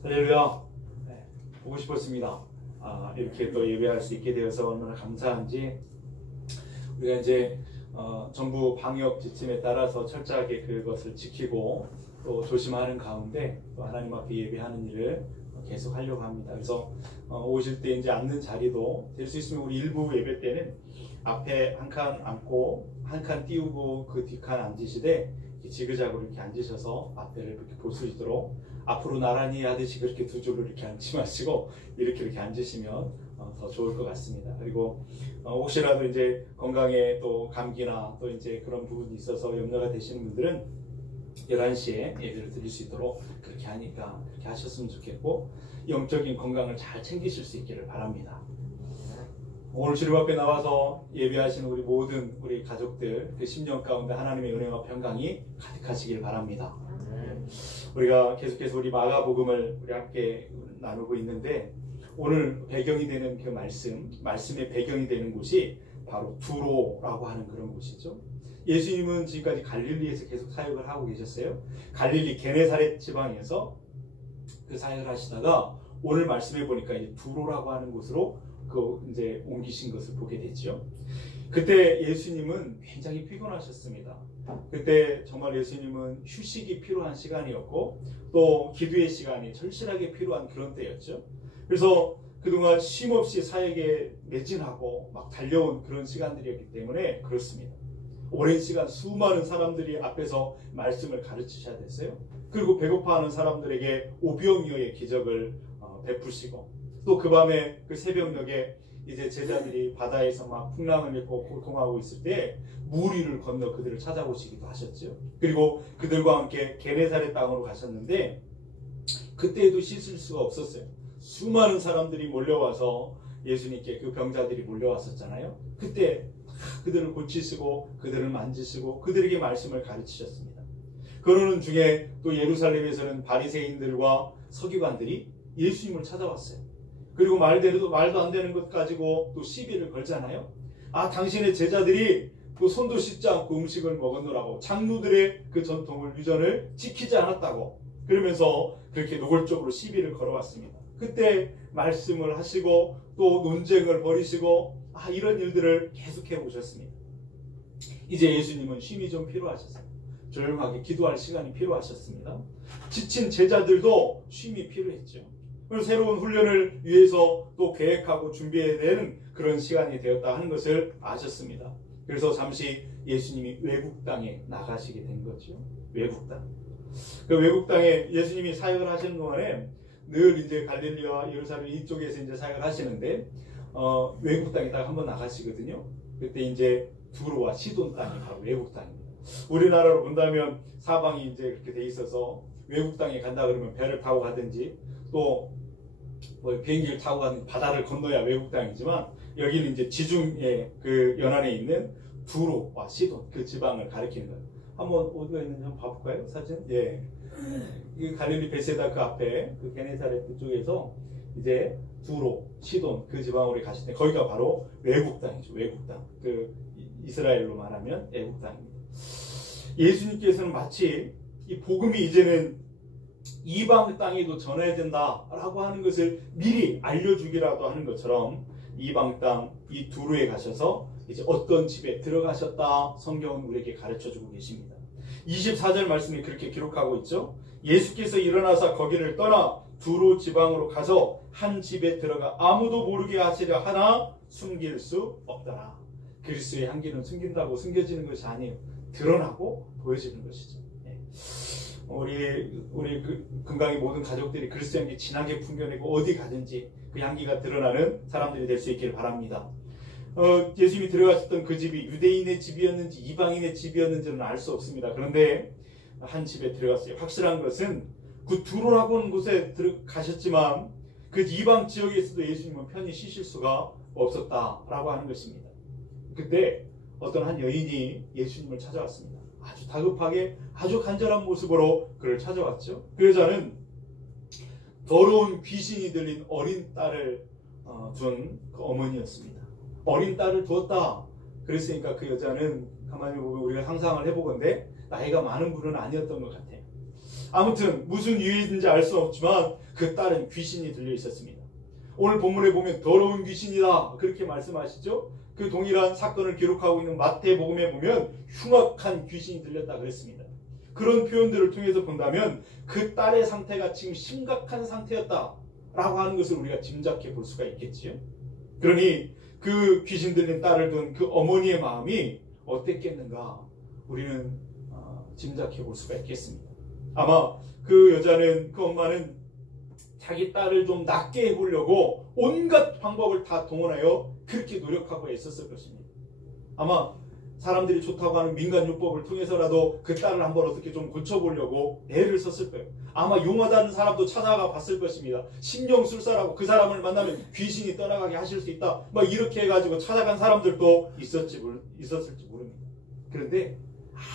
할렐루야. 네, 보고 싶었습니다. 이렇게 또 예배할 수 있게 되어서 얼마나 감사한지. 우리가 이제 정부 방역 지침에 따라서 철저하게 그것을 지키고 또 조심하는 가운데 또 하나님 앞에 예배하는 일을 계속 하려고 합니다. 그래서 오실 때 이제 앉는 자리도 될 수 있으면 우리 일부 예배 때는 앞에 한 칸 앉고 한 칸 띄우고 그 뒷칸 앉으시되 지그자그로 이렇게 앉으셔서 앞에를 이렇게 볼 수 있도록 앞으로 나란히 하듯이 그렇게 두 줄로 이렇게 앉지 마시고 이렇게 앉으시면 더 좋을 것 같습니다. 그리고 혹시라도 이제 건강에 또 감기나 또 이제 그런 부분이 있어서 염려가 되시는 분들은 11시에 예배를 드릴 수 있도록 그렇게 하니까 그렇게 하셨으면 좋겠고 영적인 건강을 잘 챙기실 수 있기를 바랍니다. 오늘 주님 앞에 나와서 예배하시는 우리 모든 우리 가족들 그 심령 가운데 하나님의 은혜와 평강이 가득하시길 바랍니다. 우리가 계속해서 우리 마가복음을 우리 함께 나누고 있는데 오늘 배경이 되는 그 말씀의 배경이 되는 곳이 바로 두로라고 하는 그런 곳이죠. 예수님은 지금까지 갈릴리에서 계속 사역을 하고 계셨어요. 갈릴리 게네사렛 지방에서 그 사역을 하시다가 오늘 말씀해 보니까 이제 두로라고 하는 곳으로 이제 옮기신 것을 보게 되죠. 그때 예수님은 굉장히 피곤하셨습니다. 그때 정말 예수님은 휴식이 필요한 시간이었고 또 기도의 시간이 절실하게 필요한 그런 때였죠. 그래서 그동안 쉼없이 사역에 매진하고 막 달려온 그런 시간들이었기 때문에 그렇습니다. 오랜 시간 수많은 사람들이 앞에서 말씀을 가르치셔야 됐어요. 그리고 배고파하는 사람들에게 오병이어의 기적을 베푸시고 또 그 밤에 그 새벽녘에 이제 제자들이 바다에서 막 풍랑을 맺고 고통하고 있을 때 물 위를 건너 그들을 찾아오시기도 하셨죠. 그리고 그들과 함께 게네사렛 땅으로 가셨는데 그때에도 씻을 수가 없었어요. 수많은 사람들이 몰려와서 예수님께 그 병자들이 몰려왔었잖아요. 그때 그들을 고치시고 그들을 만지시고 그들에게 말씀을 가르치셨습니다. 그러는 중에 또 예루살렘에서는 바리새인들과 서기관들이 예수님을 찾아왔어요. 그리고 말도 안 되는 것 가지고 또 시비를 걸잖아요. 당신의 제자들이 또 손도 씻지 않고 음식을 먹었노라고 장로들의 그 전통을 유전을 지키지 않았다고 그러면서 그렇게 노골적으로 시비를 걸어왔습니다. 그때 말씀을 하시고 또 논쟁을 벌이시고 이런 일들을 계속해 오셨습니다. 이제 예수님은 쉼이 좀 필요하셨어요. 조용하게 기도할 시간이 필요하셨습니다. 지친 제자들도 쉼이 필요했죠. 그리고 새로운 훈련을 위해서 또 계획하고 준비해야 되는 그런 시간이 되었다 하는 것을 아셨습니다. 그래서 잠시 예수님이 외국 땅에 나가시게 된 거죠. 외국 땅. 그 외국 땅에 예수님이 사역을 하시는 동안에 늘 이제 갈릴리와 예루살렘 이쪽에서 이제 사역을 하시는데 외국 땅에 딱 한번 나가시거든요. 그때 이제 두로와 시돈 땅이 바로 외국 땅입니다. 우리나라로 본다면 사방이 이제 그렇게 돼 있어서 외국 땅에 간다 그러면 배를 타고 가든지 또 비행기를 타고 가든지 바다를 건너야 외국 땅이지만 여기는 이제 지중해 그 연안에 있는 두로와 시돈 그 지방을 가리키는 거예요. 한번 어디가 있는지 한번 봐볼까요? 사진? 예. 이 갈릴리 베세다 그 앞에 그 게네사렛 그쪽에서 이제 두로, 시돈 그 지방으로 가실 때 거기가 바로 외국 땅이죠. 외국 땅. 그 이스라엘로 말하면 외국 땅입니다. 예수님께서는 마치 이 복음이 이제는 이방 땅에도 전해야 된다라고 하는 것을 미리 알려주기라도 하는 것처럼 이방 땅 이 두로에 가셔서 이제 어떤 집에 들어가셨다 성경은 우리에게 가르쳐주고 계십니다. 24절 말씀이 그렇게 기록하고 있죠. 예수께서 일어나서 거기를 떠나 두로 지방으로 가서 한 집에 들어가 아무도 모르게 하시려 하나 숨길 수 없더라. 그리스도의 향기는 숨긴다고 숨겨지는 것이 아니에요. 드러나고 보여지는 것이죠. 우리 금강의 모든 가족들이 그리스도 향기 진하게 풍겨내고 어디 가든지 그 향기가 드러나는 사람들이 될 수 있기를 바랍니다. 예수님이 들어가셨던 그 집이 유대인의 집이었는지 이방인의 집이었는지는 알 수 없습니다. 그런데 한 집에 들어갔어요. 확실한 것은 그 두로라고 하는 곳에 들어가셨지만 그 이방 지역에서도 예수님은 편히 쉬실 수가 없었다라고 하는 것입니다. 그때 어떤 한 여인이 예수님을 찾아왔습니다. 아주 다급하게 아주 간절한 모습으로 그를 찾아왔죠. 그 여자는 더러운 귀신이 들린 어린 딸을 둔 그 어머니였습니다. 어린 딸을 두었다 그랬으니까 그 여자는 가만히 보면 우리가 상상을 해보건대 나이가 많은 분은 아니었던 것 같아요. 아무튼 무슨 이유인지 알 수 없지만 그 딸은 귀신이 들려 있었습니다. 오늘 본문에 보면 더러운 귀신이다 그렇게 말씀하시죠. 그 동일한 사건을 기록하고 있는 마태복음에 보면 흉악한 귀신이 들렸다 그랬습니다. 그런 표현들을 통해서 본다면 그 딸의 상태가 지금 심각한 상태였다라고 하는 것을 우리가 짐작해 볼 수가 있겠지요. 그러니 그 귀신 들린 딸을 둔 그 어머니의 마음이 어땠겠는가 우리는 짐작해 볼 수가 있겠습니다. 아마 그 여자는, 그 엄마는 자기 딸을 좀 낫게 해보려고 온갖 방법을 다 동원하여 그렇게 노력하고 애썼을 것입니다. 아마 사람들이 좋다고 하는 민간요법을 통해서라도 그 딸을 한번 어떻게 좀 고쳐보려고 애를 썼을 거예요. 아마 용하다는 사람도 찾아가 봤을 것입니다. 신령술사라고 그 사람을 만나면 귀신이 떠나가게 하실 수 있다. 막 이렇게 해가지고 찾아간 사람들도 있었을지 모릅니다. 그런데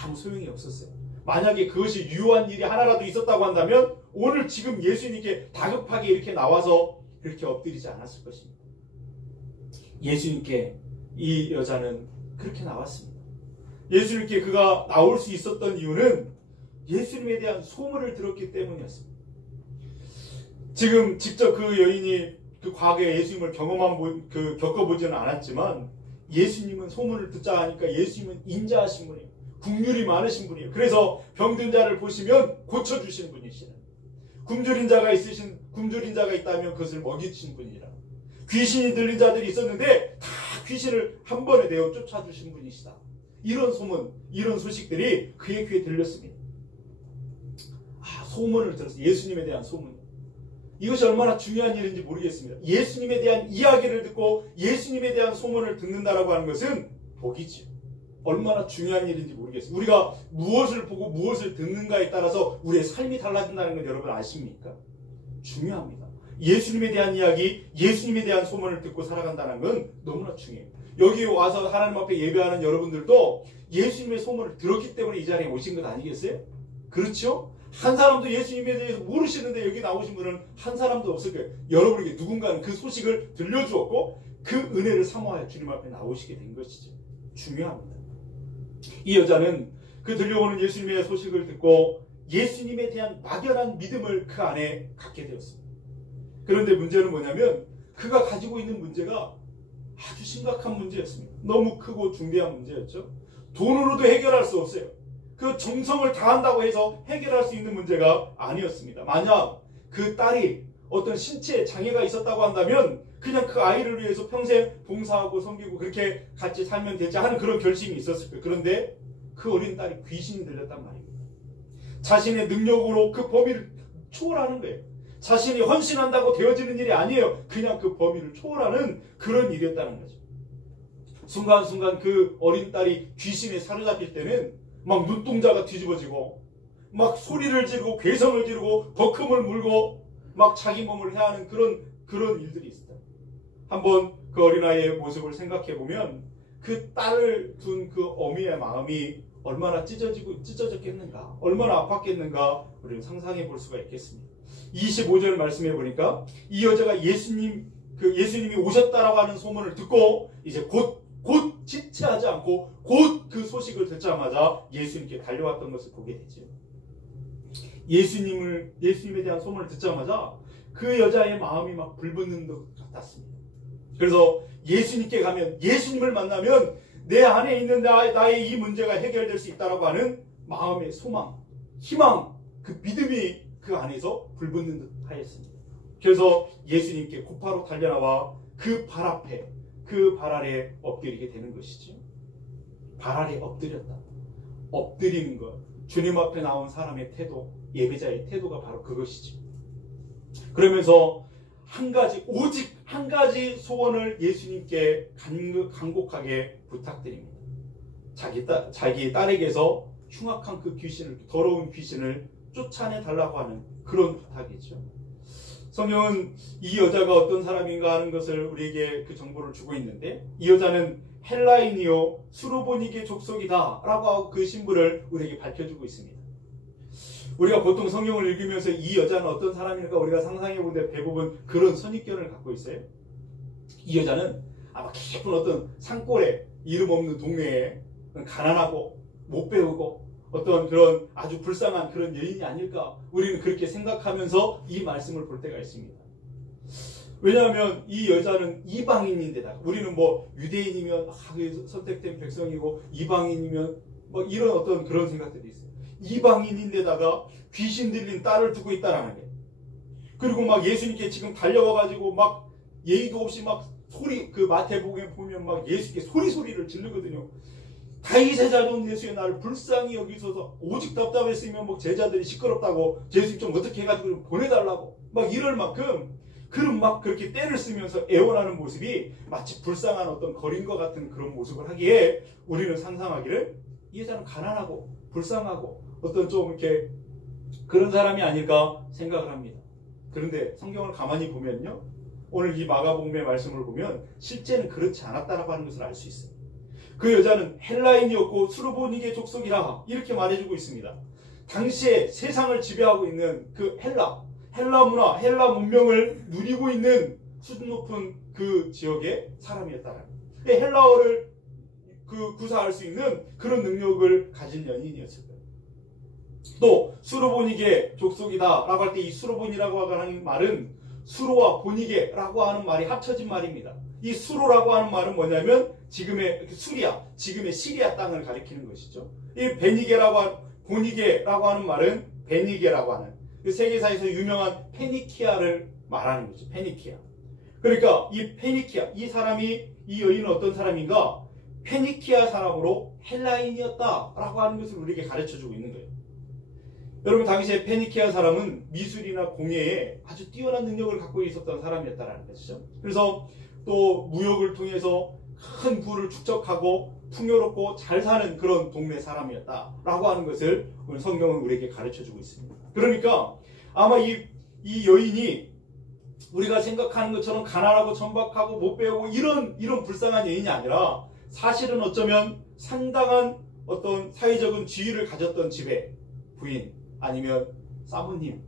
아무 소용이 없었어요. 만약에 그것이 유효한 일이 하나라도 있었다고 한다면 오늘 지금 예수님께 다급하게 이렇게 나와서 그렇게 엎드리지 않았을 것입니다. 예수님께 이 여자는 그렇게 나왔습니다. 예수님께 그가 나올 수 있었던 이유는 예수님에 대한 소문을 들었기 때문이었습니다. 지금 직접 그 여인이 그 과거에 예수님을 겪어보지는 않았지만 예수님은 소문을 듣자 하니까 예수님은 인자하신 분이에요. 긍휼이 많으신 분이에요. 그래서 병든 자를 보시면 고쳐주시는 분이시라. 굶주린 자가 있다면 그것을 먹이신 분이라. 귀신이 들린 자들이 있었는데 다 귀신을 한 번에 내어 쫓아주신 분이시다. 이런 소문, 이런 소식들이 그의 귀에 들렸습니다. 소문을 들었어요. 예수님에 대한 소문. 이것이 얼마나 중요한 일인지 모르겠습니다. 예수님에 대한 이야기를 듣고 예수님에 대한 소문을 듣는다라고 하는 것은 복이지요. 얼마나 중요한 일인지 모르겠어요. 우리가 무엇을 보고 무엇을 듣는가에 따라서 우리의 삶이 달라진다는 건 여러분 아십니까? 중요합니다. 예수님에 대한 이야기, 예수님에 대한 소문을 듣고 살아간다는 건 너무나 중요해요. 여기 와서 하나님 앞에 예배하는 여러분들도 예수님의 소문을 들었기 때문에 이 자리에 오신 것 아니겠어요? 그렇죠? 한 사람도 예수님에 대해서 모르시는데 여기 나오신 분은 한 사람도 없을 거예요. 여러분에게 누군가는 그 소식을 들려주었고 그 은혜를 사모하여 주님 앞에 나오시게 된 것이죠. 중요합니다. 이 여자는 그 들려오는 예수님의 소식을 듣고 예수님에 대한 막연한 믿음을 그 안에 갖게 되었습니다. 그런데 문제는 뭐냐면 그가 가지고 있는 문제가 아주 심각한 문제였습니다. 너무 크고 중대한 문제였죠. 돈으로도 해결할 수 없어요. 그 정성을 다한다고 해서 해결할 수 있는 문제가 아니었습니다. 만약 그 딸이 어떤 신체에 장애가 있었다고 한다면 그냥 그 아이를 위해서 평생 봉사하고 섬기고 그렇게 같이 살면 되지 하는 그런 결심이 있었을 거예요. 그런데 그 어린 딸이 귀신이 들렸단 말입니다. 자신의 능력으로 그 범위를 초월하는 거예요. 자신이 헌신한다고 되어지는 일이 아니에요. 그냥 그 범위를 초월하는 그런 일이었다는 거죠. 순간순간 그 어린 딸이 귀신에 사로잡힐 때는 막 눈동자가 뒤집어지고 막 소리를 지르고 괴성을 지르고 버금을 물고 막 자기 몸을 해하는 그런 일들이 있어요. 한번 그 어린아이의 모습을 생각해 보면 그 딸을 둔 그 어미의 마음이 얼마나 찢어졌겠는가, 얼마나 아팠겠는가 우리는 상상해 볼 수가 있겠습니다. 25절 말씀해 보니까 이 여자가 예수님이 오셨다라고 하는 소문을 듣고 이제 곧 지체하지 않고 곧 그 소식을 듣자마자 예수님께 달려왔던 것을 보게 되죠. 예수님에 대한 소문을 듣자마자 그 여자의 마음이 막 불붙는 것 같았습니다. 그래서 예수님께 가면, 예수님을 만나면 내 안에 있는 나의 이 문제가 해결될 수 있다라고 하는 마음의 소망, 희망, 그 믿음이 그 안에서 불붙는 듯 하였습니다. 그래서 예수님께 곧바로 달려나와 그 발 앞에, 그 발 아래 엎드리게 되는 것이죠. 발 아래 엎드렸다. 엎드리는 것, 주님 앞에 나온 사람의 태도, 예배자의 태도가 바로 그것이죠. 그러면서 오직 한 가지 소원을 예수님께 간곡하게 부탁드립니다. 자기 딸에게서 흉악한 그 귀신을, 더러운 귀신을 쫓아내달라고 하는 그런 부탁이죠. 성경은 이 여자가 어떤 사람인가 하는 것을 우리에게 그 정보를 주고 있는데, 이 여자는 헬라인이요 수로보니게 족속이다 라고 하고 그 신분을 우리에게 밝혀주고 있습니다. 우리가 보통 성경을 읽으면서 이 여자는 어떤 사람일까 우리가 상상해보는데 대부분 그런 선입견을 갖고 있어요. 이 여자는 아마 깊은 어떤 산골에 이름 없는 동네에 가난하고 못 배우고 어떤 그런 아주 불쌍한 그런 여인이 아닐까 우리는 그렇게 생각하면서 이 말씀을 볼 때가 있습니다. 왜냐하면 이 여자는 이방인인데다가 우리는 뭐 유대인이면 선택된 백성이고 이방인이면 뭐 이런 어떤 그런 생각들이 있어요. 이방인인데다가 귀신 들린 딸을 두고 있다라는 게. 그리고 막 예수님께 지금 달려와가지고 막 예의도 없이 막 소리, 그 마태복음에 보면 막 예수께 소리를 지르거든요. 다윗의 자손 예수의 나를 불쌍히 여기소서. 오직 답답했으면 뭐 제자들이 시끄럽다고 예수님 좀 어떻게 해가지고 보내달라고 막 이럴 만큼 그런 막 그렇게 때를 쓰면서 애원하는 모습이 마치 불쌍한 어떤 거린과 같은 그런 모습을 하기에 우리는 상상하기를 이 여자는 가난하고 불쌍하고 어떤 좀 이렇게 그런 사람이 아닐까 생각을 합니다. 그런데 성경을 가만히 보면요, 오늘 이 마가복음의 말씀을 보면 실제는 그렇지 않았다라고 하는 것을 알 수 있어요. 그 여자는 헬라인이었고 수르보니게 족속이라 이렇게 말해주고 있습니다. 당시에 세상을 지배하고 있는 그 헬라 문화, 헬라 문명을 누리고 있는 수준 높은 그 지역의 사람이었다는 거예요. 헬라어를 구사할 수 있는 그런 능력을 가진 연인이었을 거예요. 또 수르보니게 족속이다 라고 할 때 이 수르보니라고 하는 말은 수로와 보니게라고 하는 말이 합쳐진 말입니다. 이 수로라고 하는 말은 뭐냐면 지금의 시리아 땅을 가리키는 것이죠. 이 보니게라고 하는 말은 베니게라고 하는 그 세계사에서 유명한 페니키아를 말하는 거죠. 페니키아. 그러니까 이 페니키아, 이 여인은 어떤 사람인가? 페니키아 사람으로 헬라인이었다라고 하는 것을 우리에게 가르쳐주고 있는 거예요. 여러분, 당시에 페니키아 사람은 미술이나 공예에 아주 뛰어난 능력을 갖고 있었던 사람이었다는 것이죠. 그래서 또 무역을 통해서 큰 부를 축적하고 풍요롭고 잘 사는 그런 동네 사람이었다라고 하는 것을 오늘 성경은 우리에게 가르쳐주고 있습니다. 그러니까 아마 이 여인이 우리가 생각하는 것처럼 가난하고 천박하고 못 배우고 이런 불쌍한 여인이 아니라 사실은 어쩌면 상당한 어떤 사회적인 지위를 가졌던 집의 부인 아니면 사모님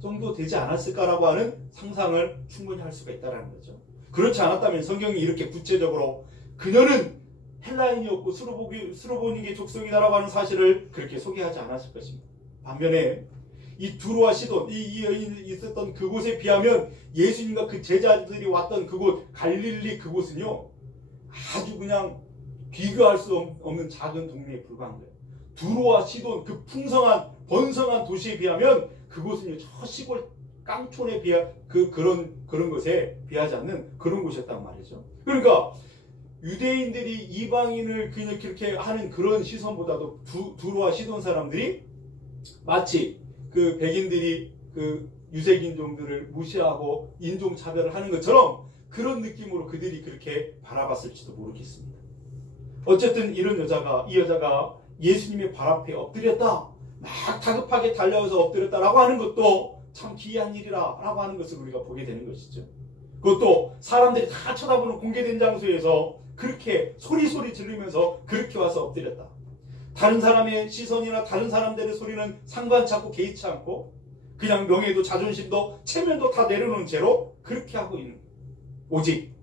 정도 되지 않았을까라고 하는 상상을 충분히 할 수가 있다는 거죠. 그렇지 않았다면 성경이 이렇게 구체적으로 그녀는 헬라인이었고 수르보니게 족속이다라고 하는 사실을 그렇게 소개하지 않았을 것입니다. 반면에 이 두로와 시돈, 이 여인이 있었던 그곳에 비하면 예수님과 그 제자들이 왔던 그곳 갈릴리 그곳은요 아주 그냥 비교할 수 없는 작은 동네에 불과한 거예요. 두로와 시돈 그 풍성한 번성한 도시에 비하면 그곳은요 저 시골 깡촌에 그런 것에 비하지 않는 그런 곳이었단 말이죠. 그러니까 유대인들이 이방인을 그냥 그렇게 하는 그런 시선보다도 두로와 시돈 사람들이 마치 그 백인들이 그 유색인종들을 무시하고 인종차별을 하는 것처럼 그런 느낌으로 그들이 그렇게 바라봤을지도 모르겠습니다. 어쨌든 이 여자가 예수님의 발 앞에 엎드렸다, 막 다급하게 달려와서 엎드렸다라고 하는 것도 참 기이한 일이라고 하는 것을 우리가 보게 되는 것이죠. 그것도 사람들이 다 쳐다보는 공개된 장소에서 그렇게 소리 지르면서 그렇게 와서 엎드렸다. 다른 사람의 시선이나 다른 사람들의 소리는 상관치 않고 개의치 않고 그냥 명예도 자존심도 체면도 다 내려놓은 채로 그렇게 하고 있는 거예요. 오직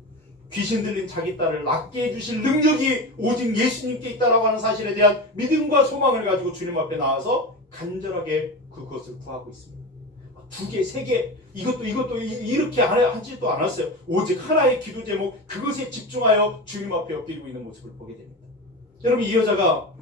귀신 들린 자기 딸을 낫게 해주실 능력이 오직 예수님께 있다라고 하는 사실에 대한 믿음과 소망을 가지고 주님 앞에 나와서 간절하게 그것을 구하고 있습니다. 2개, 3개 이것도 이렇게 하지도 않았어요. 오직 하나의 기도 제목 그것에 집중하여 주님 앞에 엎드리고 있는 모습을 보게 됩니다. 여러분, 이 여자가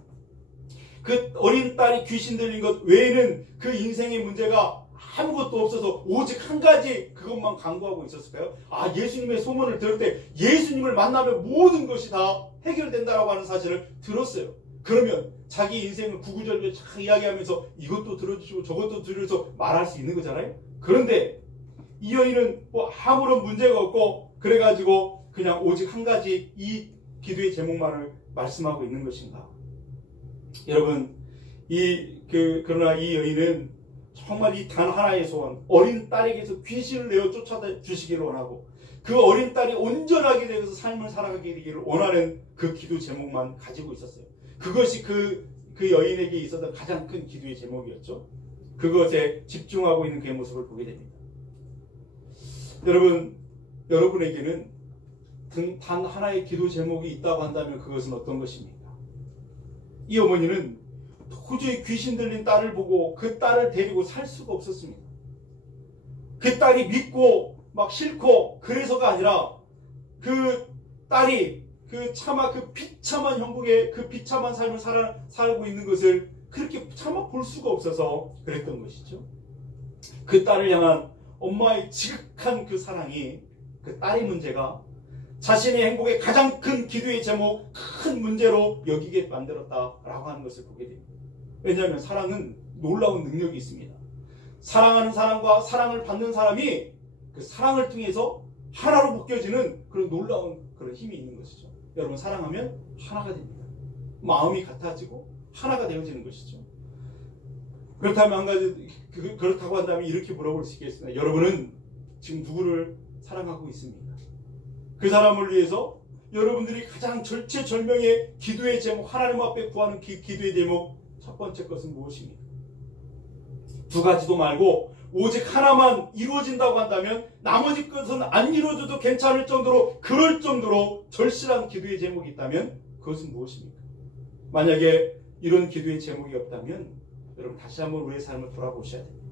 그 어린 딸이 귀신 들린 것 외에는 그 인생의 문제가 아무것도 없어서 오직 한 가지 그것만 강구하고 있었을까요? 예수님의 소문을 들을 때 예수님을 만나면 모든 것이 다 해결된다라고 하는 사실을 들었어요. 그러면 자기 인생을 구구절절 쫙 이야기하면서 이것도 들어주시고 저것도 들어서 말할 수 있는 거잖아요. 그런데 이 여인은 뭐 아무런 문제가 없고 그래가지고 그냥 오직 한 가지 이 기도의 제목만을 말씀하고 있는 것인가? 여러분, 그러나 이 여인은 정말 이 단 하나의 소원, 어린 딸에게서 귀신을 내어 쫓아주시기를 원하고 그 어린 딸이 온전하게 되어서 삶을 살아가게 되기를 원하는 그 기도 제목만 가지고 있었어요. 그것이 그 여인에게 있었던 가장 큰 기도의 제목이었죠. 그것에 집중하고 있는 그의 모습을 보게 됩니다. 여러분에게는 단 하나의 기도 제목이 있다고 한다면 그것은 어떤 것입니까? 이 어머니는 도저히 귀신 들린 딸을 보고 그 딸을 데리고 살 수가 없었습니다. 그 딸이 믿고 막 싫고 그래서가 아니라 그 딸이 그 차마 그 비참한 형국의 그 비참한 삶을 살고 있는 것을 그렇게 차마 볼 수가 없어서 그랬던 것이죠. 그 딸을 향한 엄마의 지극한 그 사랑이 그 딸의 문제가 자신의 행복의 가장 큰 기도의 제목, 큰 문제로 여기게 만들었다라고 하는 것을 보게 됩니다. 왜냐하면 사랑은 놀라운 능력이 있습니다. 사랑하는 사람과 사랑을 받는 사람이 그 사랑을 통해서 하나로 묶여지는 그런 놀라운 그런 힘이 있는 것이죠. 여러분, 사랑하면 하나가 됩니다. 마음이 같아지고 하나가 되어지는 것이죠. 그렇다면 한 가지, 그렇다고 한다면 이렇게 물어볼 수 있겠습니다. 여러분은 지금 누구를 사랑하고 있습니까? 그 사람을 위해서 여러분들이 가장 절체절명의 기도의 제목, 하나님 앞에 구하는 기도의 제목, 첫 번째 것은 무엇입니까? 두 가지도 말고 오직 하나만 이루어진다고 한다면 나머지 것은 안 이루어져도 괜찮을 정도로, 그럴 정도로 절실한 기도의 제목이 있다면 그것은 무엇입니까? 만약에 이런 기도의 제목이 없다면 여러분 다시 한번 우리의 삶을 돌아보셔야 됩니다.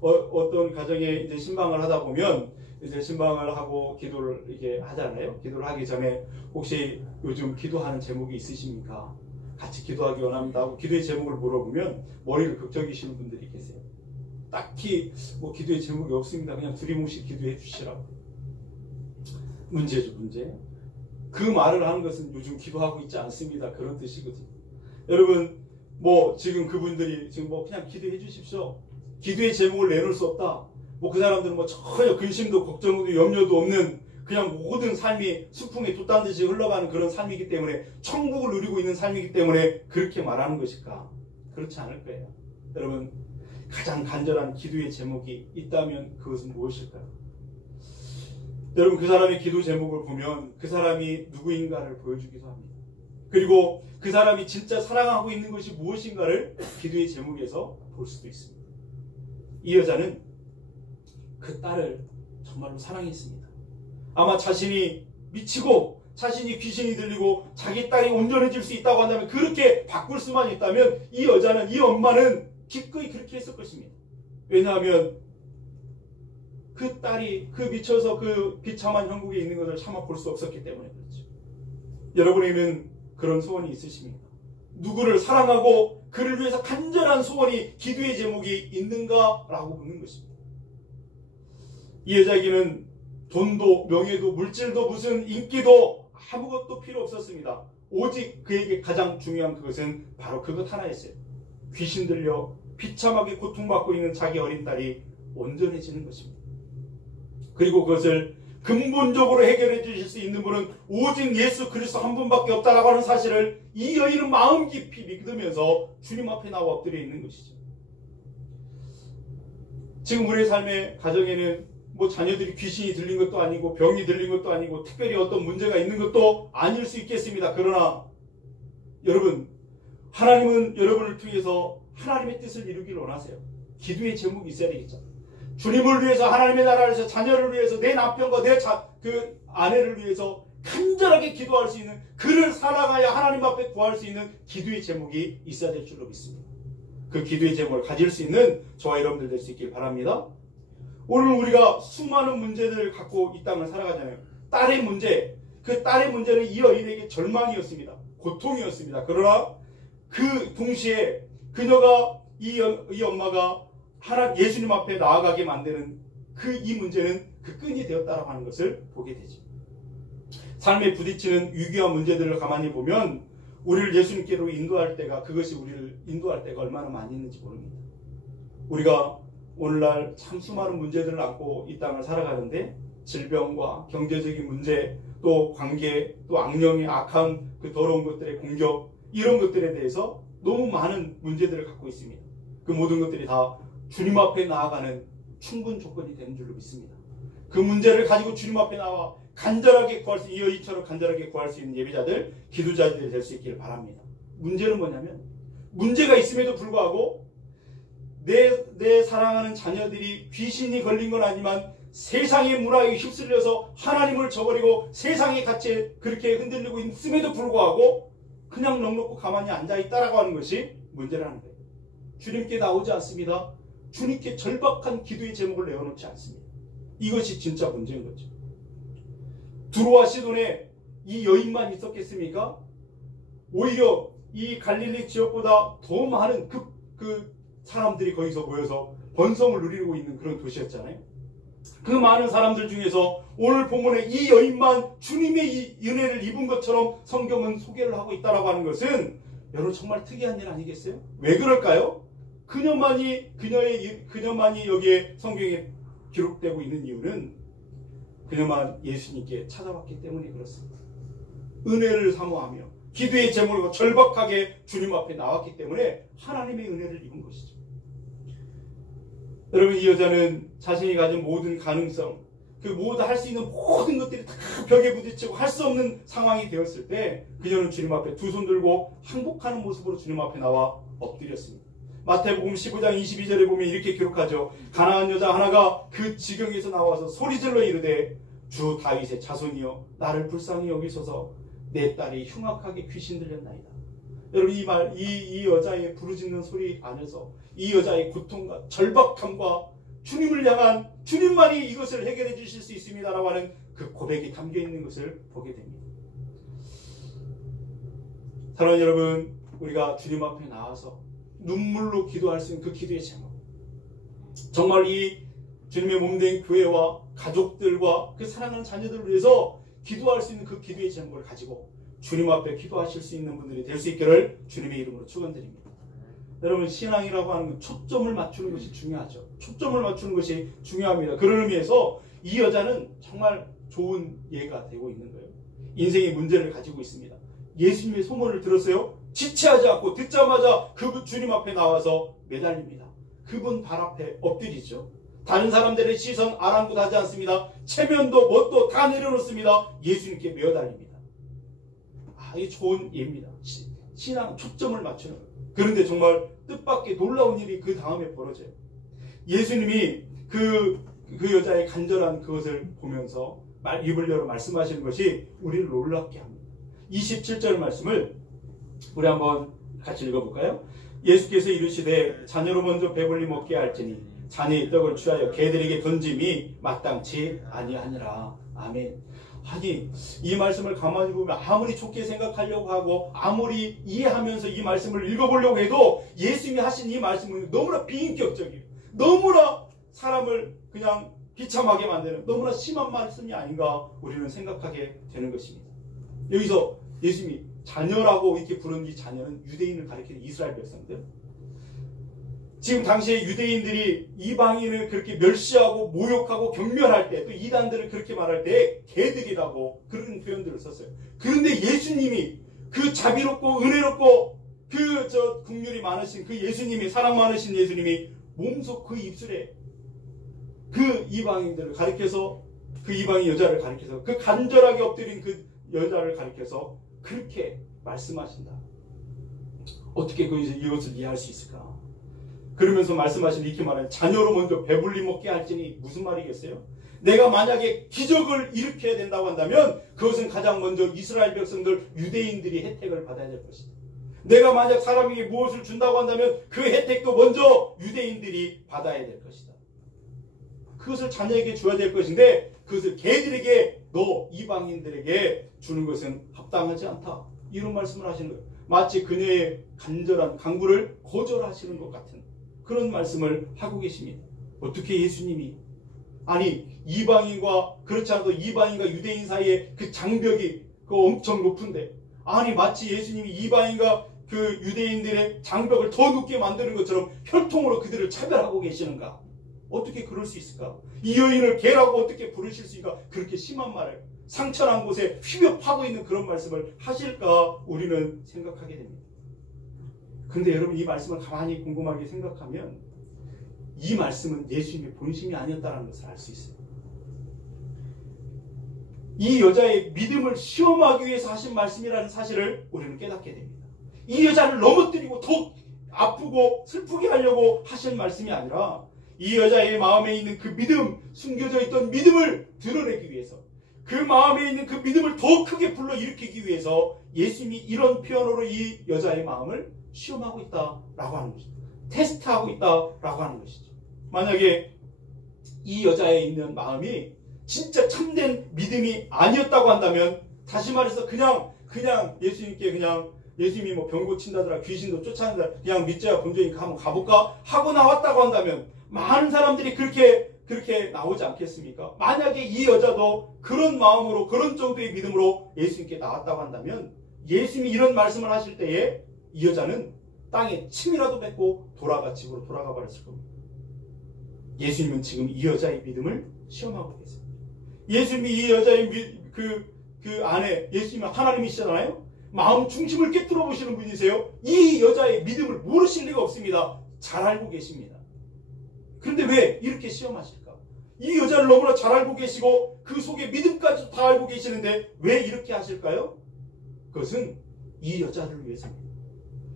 어떤 가정에 이제 신방을 하다 보면 이제 신방을 하고 기도를 이렇게 하잖아요. 기도를 하기 전에 혹시 요즘 기도하는 제목이 있으십니까? 같이 기도하기 원합니다 하고 기도의 제목을 물어보면 머리를 극적이시는 분들이 계세요. 딱히 뭐 기도의 제목이 없습니다. 그냥 두리뭉실 기도해 주시라고. 문제죠, 문제. 그 말을 하는 것은 요즘 기도하고 있지 않습니다. 그런 뜻이거든요. 여러분, 뭐 지금 그분들이 지금 뭐 그냥 기도해 주십시오. 기도의 제목을 내놓을 수 없다. 뭐 그 사람들은 뭐 전혀 근심도 걱정도 염려도 없는 그냥 모든 삶이 수풍에 돛단 듯이 흘러가는 그런 삶이기 때문에, 천국을 누리고 있는 삶이기 때문에 그렇게 말하는 것일까? 그렇지 않을 거예요. 여러분, 가장 간절한 기도의 제목이 있다면 그것은 무엇일까요? 여러분, 그 사람의 기도 제목을 보면 그 사람이 누구인가를 보여주기도 합니다. 그리고 그 사람이 진짜 사랑하고 있는 것이 무엇인가를 기도의 제목에서 볼 수도 있습니다. 이 여자는 그 딸을 정말로 사랑했습니다. 아마 자신이 미치고 자신이 귀신이 들리고 자기 딸이 온전해질 수 있다고 한다면, 그렇게 바꿀 수만 있다면 이 여자는, 이 엄마는 기꺼이 그렇게 했을 것입니다. 왜냐하면 그 딸이 그 미쳐서 그 비참한 형국에 있는 것을 차마 볼 수 없었기 때문에 그렇죠. 여러분에게는 그런 소원이 있으십니까? 누구를 사랑하고 그를 위해서 간절한 소원이, 기도의 제목이 있는가라고 묻는 것입니다. 이 여자에게는 돈도 명예도 물질도 무슨 인기도 아무것도 필요 없었습니다. 오직 그에게 가장 중요한 그것은 바로 그것 하나였어요. 귀신 들려 비참하게 고통받고 있는 자기 어린 딸이 온전해지는 것입니다. 그리고 그것을 근본적으로 해결해 주실 수 있는 분은 오직 예수 그리스도 한 분밖에 없다라고 하는 사실을 이 여인은 마음 깊이 믿으면서 주님 앞에 나와 엎드려 있는 것이죠. 지금 우리의 삶의 가정에는 뭐 자녀들이 귀신이 들린 것도 아니고 병이 들린 것도 아니고 특별히 어떤 문제가 있는 것도 아닐 수 있겠습니다. 그러나 여러분, 하나님은 여러분을 통해서 하나님의 뜻을 이루기를 원하세요. 기도의 제목이 있어야 되겠죠. 주님을 위해서, 하나님의 나라를 위해서, 자녀를 위해서, 내 남편과 내 아내를 위해서 간절하게 기도할 수 있는, 그를 사랑하여 하나님 앞에 구할 수 있는 기도의 제목이 있어야 될 줄로 믿습니다. 그 기도의 제목을 가질 수 있는 저와 여러분들 될 수 있길 바랍니다. 오늘 우리가 수많은 문제들을 갖고 이 땅을 살아가잖아요. 딸의 문제, 그 딸의 문제는 이 여인에게 절망이었습니다. 고통이었습니다. 그러나 그 동시에 그녀가, 이 엄마가 예수님 앞에 나아가게 만드는 이 문제는 그 끈이 되었다라고 하는 것을 보게 되죠. 삶에 부딪히는 위기와 문제들을 가만히 보면 우리를 예수님께로 인도할 때가, 그것이 우리를 인도할 때가 얼마나 많이 있는지 모릅니다. 우리가 오늘날 참 수많은 문제들을 안고 이 땅을 살아가는데, 질병과 경제적인 문제, 또 관계, 또 악령의 악한 그 더러운 것들의 공격, 이런 것들에 대해서 너무 많은 문제들을 갖고 있습니다. 그 모든 것들이 다 주님 앞에 나아가는 충분 조건이 되는 줄로 믿습니다. 그 문제를 가지고 주님 앞에 나와 간절하게 구할 수, 이 여인처럼 간절하게 구할 수 있는 예배자들, 기도자들이 될 수 있기를 바랍니다. 문제는 뭐냐면, 문제가 있음에도 불구하고 내 사랑하는 자녀들이 귀신이 걸린 건 아니지만 세상의 문화에 휩쓸려서 하나님을 저버리고 세상의 가치에 그렇게 흔들리고 있음에도 불구하고 그냥 넉넉히 가만히 앉아있다라고 하는 것이 문제라는 거예요. 주님께 나오지 않습니다. 주님께 절박한 기도의 제목을 내어놓지 않습니다. 이것이 진짜 문제인 거죠. 두로와 시돈에 이 여인만 있었겠습니까? 오히려 이 갈릴리 지역보다 더 많은 그 사람들이 거기서 모여서 번성을 누리고 있는 그런 도시였잖아요. 그 많은 사람들 중에서 오늘 본문에 이 여인만 주님의 이 은혜를 입은 것처럼 성경은 소개를 하고 있다라고 하는 것은 여러분 정말 특이한 일 아니겠어요? 왜 그럴까요? 그녀만이 여기에 성경에 기록되고 있는 이유는 그녀만 예수님께 찾아왔기 때문에 그렇습니다. 은혜를 사모하며 기도의 제목으로 절박하게 주님 앞에 나왔기 때문에 하나님의 은혜를 입은 것이죠. 여러분, 이 여자는 자신이 가진 모든 가능성, 그 모두 할 수 있는 모든 것들이 다 벽에 부딪히고 할 수 없는 상황이 되었을 때 그녀는 주님 앞에 두 손 들고 항복하는 모습으로 주님 앞에 나와 엎드렸습니다. 마태복음 15장 22절에 보면 이렇게 기록하죠. 가난한 여자 하나가 그 지경에서 나와서 소리질러 이르되 주 다윗의 자손이여 나를 불쌍히 여기소서 내 딸이 흉악하게 귀신 들렸나이다. 여러분, 이 여자의 부르짖는 소리 안에서 이 여자의 고통과 절박함과 주님을 향한 주님만이 이것을 해결해 주실 수 있습니다라고 하는 그 고백이 담겨 있는 것을 보게 됩니다. 사랑하는 여러분, 우리가 주님 앞에 나와서 눈물로 기도할 수 있는 그 기도의 제목, 정말 이 주님의 몸된 교회와 가족들과 그 사랑하는 자녀들을 위해서 기도할 수 있는 그 기도의 제목을 가지고 주님 앞에 기도하실 수 있는 분들이 될 수 있기를 주님의 이름으로 축원드립니다. 여러분, 신앙이라고 하는 건 초점을 맞추는 것이 중요하죠. 초점을 맞추는 것이 중요합니다. 그런 의미에서 이 여자는 정말 좋은 예가 되고 있는 거예요. 인생의 문제를 가지고 있습니다. 예수님의 소문을 들었어요. 지체하지 않고 듣자마자 그 주님 앞에 나와서 매달립니다. 그분 발 앞에 엎드리죠. 다른 사람들의 시선 아랑곳하지 않습니다. 체면도 뭣도 다 내려놓습니다. 예수님께 매달립니다. 이게 좋은 예입니다. 신앙 초점을 맞추는 거예요. 그런데 정말 뜻밖의 놀라운 일이 그 다음에 벌어져요. 예수님이 그 여자의 간절한 그것을 보면서 입을 열어 말씀하시는 것이 우리를 놀랍게 합니다. 27절 말씀을 우리 한번 같이 읽어볼까요? 예수께서 이르시되 자녀로 먼저 배불리 먹게 할지니 자녀의 떡을 취하여 개들에게 던짐이 마땅치 아니하니라. 아멘. 아니, 이 말씀을 가만히 보면 아무리 좋게 생각하려고 하고 아무리 이해하면서 이 말씀을 읽어보려고 해도 예수님이 하신 이 말씀은 너무나 비인격적이에요. 너무나 사람을 그냥 비참하게 만드는 너무나 심한 말씀이 아닌가 우리는 생각하게 되는 것입니다. 여기서 예수님이 자녀라고 이렇게 부른 이 자녀는 유대인을 가리키는 이스라엘 백성들, 지금 당시에 유대인들이 이방인을 그렇게 멸시하고 모욕하고 경멸할 때, 또 이단들을 그렇게 말할 때 개들이라고 그런 표현들을 썼어요. 그런데 예수님이 그 자비롭고 은혜롭고 그 국률이 많으신 그 예수님이, 사랑 많으신 예수님이 몸소 그 입술에 그 이방인들을 가리켜서, 그 이방인 여자를 가리켜서, 그 간절하게 엎드린 그 여자를 가리켜서 그렇게 말씀하신다. 어떻게 이것을 이해할 수 있을까? 그러면서 말씀하신 이렇게 말하는 자녀로 먼저 배불리 먹게 할지니 무슨 말이겠어요? 내가 만약에 기적을 일으켜야 된다고 한다면 그것은 가장 먼저 이스라엘 백성들, 유대인들이 혜택을 받아야 될 것이다. 내가 만약 사람에게 무엇을 준다고 한다면 그 혜택도 먼저 유대인들이 받아야 될 것이다. 그것을 자녀에게 줘야 될 것인데 그것을 개들에게, 너 이방인들에게 주는 것은 합당하지 않다. 이런 말씀을 하시는 거예요. 마치 그녀의 간절한 간구를 거절하시는 것 같은 그런 말씀을 하고 계십니다. 어떻게 예수님이, 아니 이방인과 그렇지 않아도 이방인과 유대인 사이에 그 장벽이 엄청 높은데, 아니 마치 예수님이 이방인과 그 유대인들의 장벽을 더 높게 만드는 것처럼 혈통으로 그들을 차별하고 계시는가? 어떻게 그럴 수 있을까? 이 여인을 개라고 어떻게 부르실 수 있을까? 그렇게 심한 말을, 상처난 곳에 휘벼 파고 있는 그런 말씀을 하실까 우리는 생각하게 됩니다. 그런데 여러분, 이 말씀을 가만히 궁금하게 생각하면 이 말씀은 예수님의 본심이 아니었다는 것을 알 수 있어요. 이 여자의 믿음을 시험하기 위해서 하신 말씀이라는 사실을 우리는 깨닫게 됩니다. 이 여자를 넘어뜨리고 더 아프고 슬프게 하려고 하신 말씀이 아니라 이 여자의 마음에 있는 그 믿음, 숨겨져 있던 믿음을 드러내기 위해서, 그 마음에 있는 그 믿음을 더 크게 불러일으키기 위해서 예수님이 이런 표현으로 이 여자의 마음을 시험하고 있다라고 하는 것이죠. 테스트하고 있다라고 하는 것이죠. 만약에 이 여자에 있는 마음이 진짜 참된 믿음이 아니었다고 한다면, 다시 말해서 그냥 예수님께 그냥 예수님이 뭐 병 고친다더라, 귀신도 쫓아낸다, 그냥 믿자야 본전이니까 한번 가볼까 하고 나왔다고 한다면 많은 사람들이 그렇게 나오지 않겠습니까? 만약에 이 여자도 그런 마음으로, 그런 정도의 믿음으로 예수님께 나왔다고 한다면, 예수님이 이런 말씀을 하실 때에 이 여자는 땅에 침이라도 뱉고 집으로 돌아가 버렸을 겁니다. 예수님은 지금 이 여자의 믿음을 시험하고 계세요. 예수님이 이 여자의 그 안에, 예수님은 하나님이시잖아요. 마음 중심을 꿰뚫어 보시는 분이세요. 이 여자의 믿음을 모르실 리가 없습니다. 잘 알고 계십니다. 그런데 왜 이렇게 시험하실까? 이 여자를 너무나 잘 알고 계시고 그 속에 믿음까지 다 알고 계시는데 왜 이렇게 하실까요? 그것은 이 여자를 위해서입니다.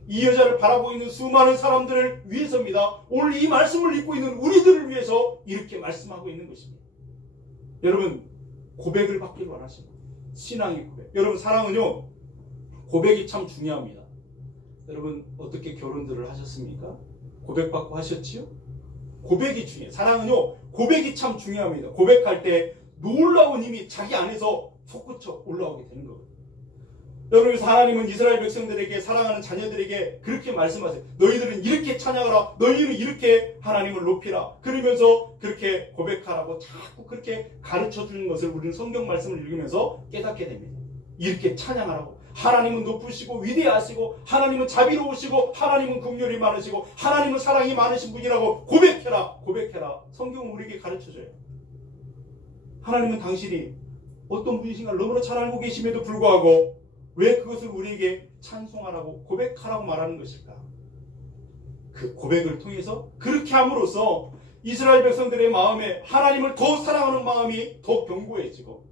이 여자를 바라보고 있는 수많은 사람들을 위해서입니다. 오늘 이 말씀을 읽고 있는 우리들을 위해서 이렇게 말씀하고 있는 것입니다. 여러분, 고백을 받기를 원하십니다. 신앙의 고백. 여러분, 사랑은요, 고백이 참 중요합니다. 여러분, 어떻게 결혼들을 하셨습니까? 고백받고 하셨지요? 고백이 중요해요. 사랑은요, 고백이 참 중요합니다. 고백할 때 놀라운 힘이 자기 안에서 솟구쳐 올라오게 되는 거거든요. 여러분, 하나님은 이스라엘 백성들에게, 사랑하는 자녀들에게 그렇게 말씀하세요. 너희들은 이렇게 찬양하라. 너희는 이렇게 하나님을 높이라. 그러면서 그렇게 고백하라고 자꾸 그렇게 가르쳐 주는 것을 우리는 성경 말씀을 읽으면서 깨닫게 됩니다. 이렇게 찬양하라고. 하나님은 높으시고 위대하시고 하나님은 자비로우시고 하나님은 긍휼이 많으시고 하나님은 사랑이 많으신 분이라고 고백해라. 성경은 우리에게 가르쳐줘요. 하나님은 당신이 어떤 분이신가를 너무나 잘 알고 계심에도 불구하고 왜 그것을 우리에게 찬송하라고, 고백하라고 말하는 것일까? 그 고백을 통해서 그렇게 함으로써 이스라엘 백성들의 마음에 하나님을 더 사랑하는 마음이 더 견고해지고,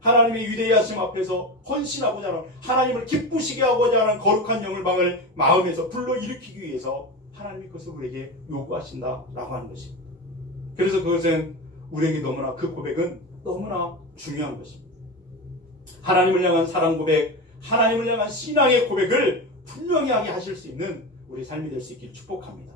하나님의 위대하심 앞에서 헌신하고자 하는, 하나님을 기쁘시게 하고자 하는 거룩한 영광을 마음에서 불러일으키기 위해서 하나님이 그것을 우리에게 요구하신다라고 하는 것입니다. 그래서 그것은 우리에게 너무나, 그 고백은 너무나 중요한 것입니다. 하나님을 향한 사랑 고백, 하나님을 향한 신앙의 고백을 분명히 하게 하실 수 있는 우리 삶이 될 수 있길 축복합니다.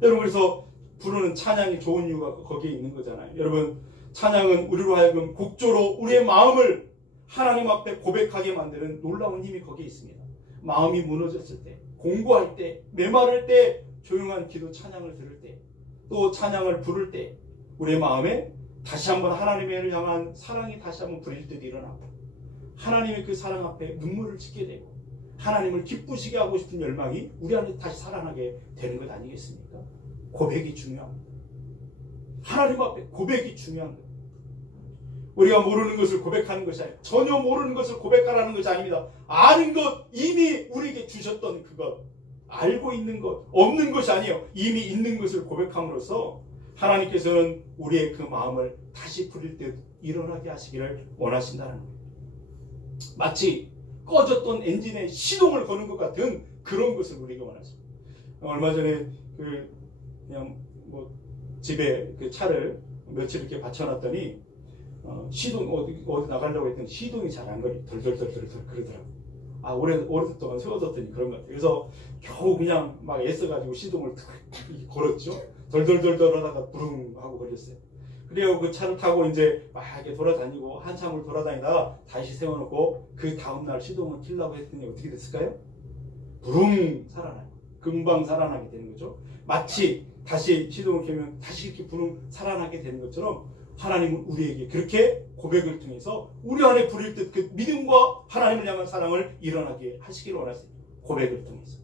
여러분, 그래서 부르는 찬양이 좋은 이유가 거기에 있는 거잖아요. 여러분, 찬양은 우리로 하여금 곡조로 우리의 마음을 하나님 앞에 고백하게 만드는 놀라운 힘이 거기에 있습니다. 마음이 무너졌을 때, 공고할 때, 메마를 때, 조용한 기도 찬양을 들을 때, 또 찬양을 부를 때 우리의 마음에 다시 한번 하나님을 향한 사랑이 다시 한번 부릴 때도 일어나고, 하나님의 그 사랑 앞에 눈물을 짓게 되고 하나님을 기쁘시게 하고 싶은 열망이 우리 안에 다시 살아나게 되는 것 아니겠습니까? 고백이 중요합니다. 하나님 앞에 고백이 중요한 거예요. 우리가 모르는 것을 고백하는 것이 아니라, 전혀 모르는 것을 고백하라는 것이 아닙니다. 아는 것, 이미 우리에게 주셨던 그것, 알고 있는 것, 없는 것이 아니에요. 이미 있는 것을 고백함으로써 하나님께서는 우리의 그 마음을 다시 부릴 때 일어나게 하시기를 원하신다는 거예요. 마치 꺼졌던 엔진에 시동을 거는 것 같은 그런 것을 우리가 원하십니다. 얼마 전에 그냥 뭐 집에 그 차를 며칠 이렇게 받쳐놨더니 시동 어디 나가려고 했더니 시동이 잘 안 걸려. 덜덜덜덜 그러더라고요. 아, 오랫동안 세워뒀더니 그런 것 같아요. 그래서 겨우 그냥 막 애써가지고 시동을 걸었죠. 덜덜덜덜 하다가 부릉 하고 걸렸어요. 그리고 그 차를 타고 이제 막 이렇게 돌아다니고 한참을 돌아다니다가 다시 세워놓고 그 다음날 시동을 켜려고 했더니 어떻게 됐을까요? 부릉 살아나요. 금방 살아나게 되는 거죠. 마치 다시 시동을 켜면 다시 이렇게 부릉 살아나게 되는 것처럼 하나님은 우리에게 그렇게 고백을 통해서 우리 안에 부릴 듯 그 믿음과 하나님을 향한 사랑을 일어나게 하시기를 원하세요. 고백을 통해서.